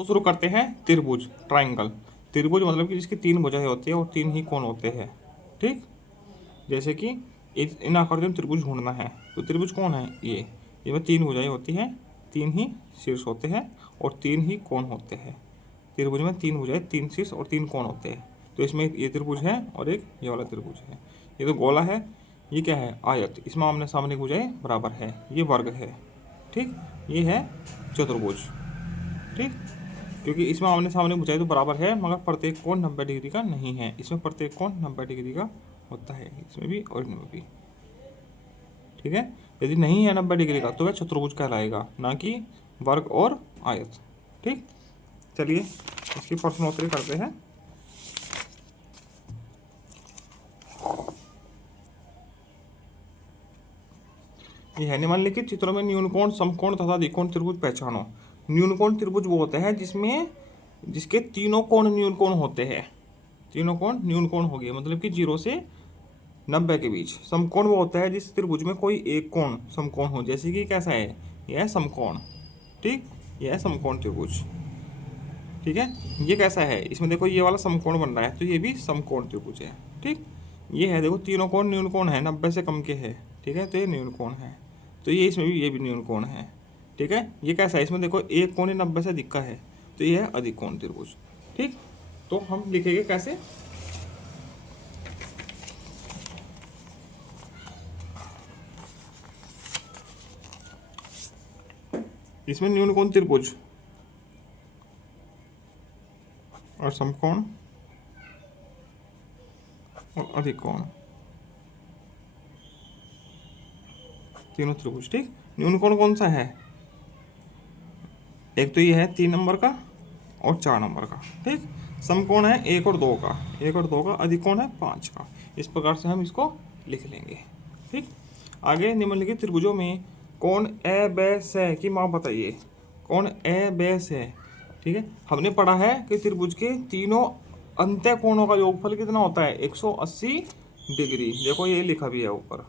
तो शुरू करते हैं त्रिभुज, ट्राइंगल। त्रिभुज मतलब कि जिसकी तीन भुजाएं होती है और तीन ही कोण होते हैं। ठीक, जैसे कि इन आकृतियों में त्रिभुज ढूंढना है, तो त्रिभुज कौन है, ये इसमें तीन भुजाएं होती हैं, तीन ही शीर्ष होते हैं और तीन ही कोण होते हैं। त्रिभुज में तीन भुजाएं, तीन शीर्ष और तीन कोण होते हैं। तो इसमें ये त्रिभुज है और एक ये वाला त्रिभुज है। ये तो गोला है, ये क्या है, आयत। इसमें आमने सामने भुजाएं बराबर है, ये वर्ग है। ठीक, ये है चतुर्भुज। ठीक, क्योंकि इसमें आमने सामने भुजाएं तो बराबर है, मगर प्रत्येक कोण 90 डिग्री का नहीं है। इसमें प्रत्येक कोण 90 डिग्री का होता है, इसमें भी और इनमें भी। ठीक है, यदि नहीं है 90 डिग्री का तो वह चतुर्भुज कहलाएगा, ना कि वर्ग और आयत। ठीक, चलिए इसकी प्रश्नोत्तरी करते हैं। ये है, निम्नलिखित चित्रों में न्यूनकोण, समकोण तथा द्विकोण त्रिभुज पहचानो। न्यूनकोण त्रिभुज वो होते हैं जिसके तीनों कोण न्यूनकोण होते हैं। तीनों कोण न्यूनकोण हो गए, मतलब कि 0 से 90 के बीच। समकोण वो होता है जिस त्रिभुज में कोई एक कोण समकोण हो, जैसे कि कैसा है, यह है समकोण। ठीक, यह है समकोण त्रिभुज। ठीक है, ये कैसा है, इसमें देखो ये वाला समकोण बन रहा है, तो ये भी समकोण त्रिभुज है। ठीक, ये है, देखो तीनों कोण न्यूनकोण है, 90 से कम के है। ठीक है, तो ये न्यूनकोण है। तो ये इसमें भी, ये भी न्यूनकोण है। ठीक है, ये कैसा है, इसमें देखो एक कोण 90 से अधिक का है, तो ये है अधिक कोण त्रिभुज। ठीक, तो हम लिखेंगे कैसे, इसमें न्यूनकोण त्रिभुज और समकोण और अधिक कोण, तीनों त्रिभुज। ठीक, न्यूनकोण कौन सा है, एक तो ये है 3 नंबर का और 4 नंबर का। ठीक, समकोण है 1 और 2 का, 1 और 2 का, अधिक कोण है 5 का। इस प्रकार से हम इसको लिख लेंगे। ठीक, आगे निम्नलिखित त्रिभुजों में कोण ए ब स की माप बताइए। कोण ए ब स, ठीक है, हमने पढ़ा है कि त्रिभुज के तीनों अंत्य कोणों का योगफल कितना होता है, 180 डिग्री। देखो ये लिखा भी है ऊपर,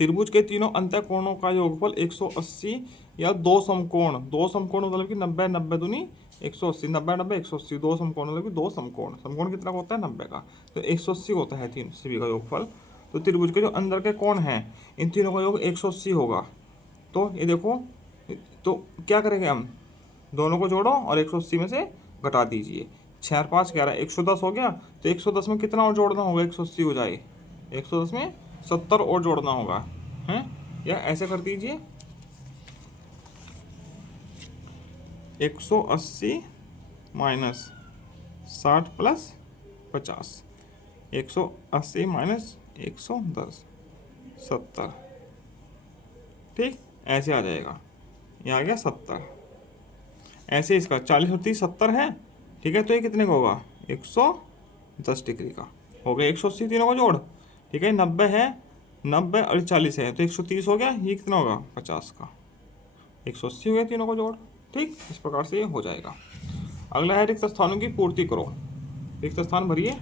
त्रिभुज के तीनों अंत्य कोणों का योगफल 180, या दो समकोण, दो समकोण मतलब कि 90 90 दूनी 180, 90 90 180, दो समकोण मतलब कि दो समकोण, समकोण कितना होता है 90 का, तो 180 होता है तीन सभी का योगफल। तो त्रिभुज के जो अंदर के कोण हैं, इन तीनों का योग 180 होगा। तो ये देखो, तो क्या करेंगे हम, दोनों को जोड़ो और 180 में से घटा दीजिए। 6 और 5 11, 110 हो गया। तो 110 में कितना और जोड़ना होगा, 180 हो जाए, 110 में 70 और जोड़ना होगा, हैं, या ऐसे कर दीजिए 180 माइनस 60 प्लस 50, 180 माइनस 110, 70। ठीक, ऐसे आ जाएगा, ये आ गया 70। ऐसे इसका 40 और 30 70 है। ठीक है, तो ये कितने का होगा, 110 डिग्री का हो गया। 180 तीनों का जोड़, ठीक है, 90 है, 90 और 40 है, तो 130 हो गया। ये कितना होगा, 50 का, 180 हो गया तीनों का जोड़। ठीक, इस प्रकार से ये हो जाएगा। अगला है रिक्त स्थानों की पूर्ति करो। रिक्त स्थान भरिए।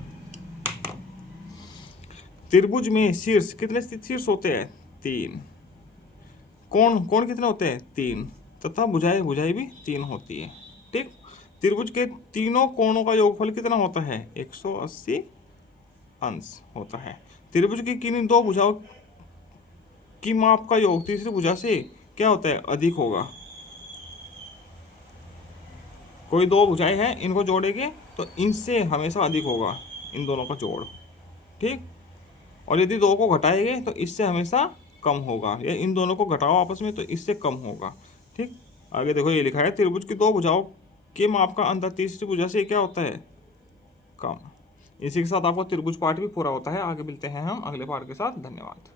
त्रिभुज में शीर्ष कितने शीर्ष होते हैं, 3। कोण, कोण कितने होते हैं, 3, तथा भुजाएं, भुजाएं भी 3 होती है। ठीक, त्रिभुज के तीनों कोणों का योगफल कितना होता है, 180 अंश होता है। त्रिभुज की किन्हीं दो भुजाओं की माप का योग तीसरी भुजा से क्या होता है, अधिक होगा। कोई दो भुजाएं हैं, इनको जोड़ेंगे तो इनसे हमेशा अधिक होगा इन दोनों का जोड़। ठीक, और यदि दो को घटाएंगे तो इससे हमेशा कम होगा, या इन दोनों को घटाओ आपस में तो इससे कम होगा। ठीक, आगे देखो ये लिखा है, त्रिभुज की दो भुजाओं के माप का अंतर तीसरी भुजा से क्या होता है, कम। इसी के साथ आपको त्रिभुज पाठ भी पूरा होता है। आगे मिलते हैं हम अगले पाठ के साथ। धन्यवाद।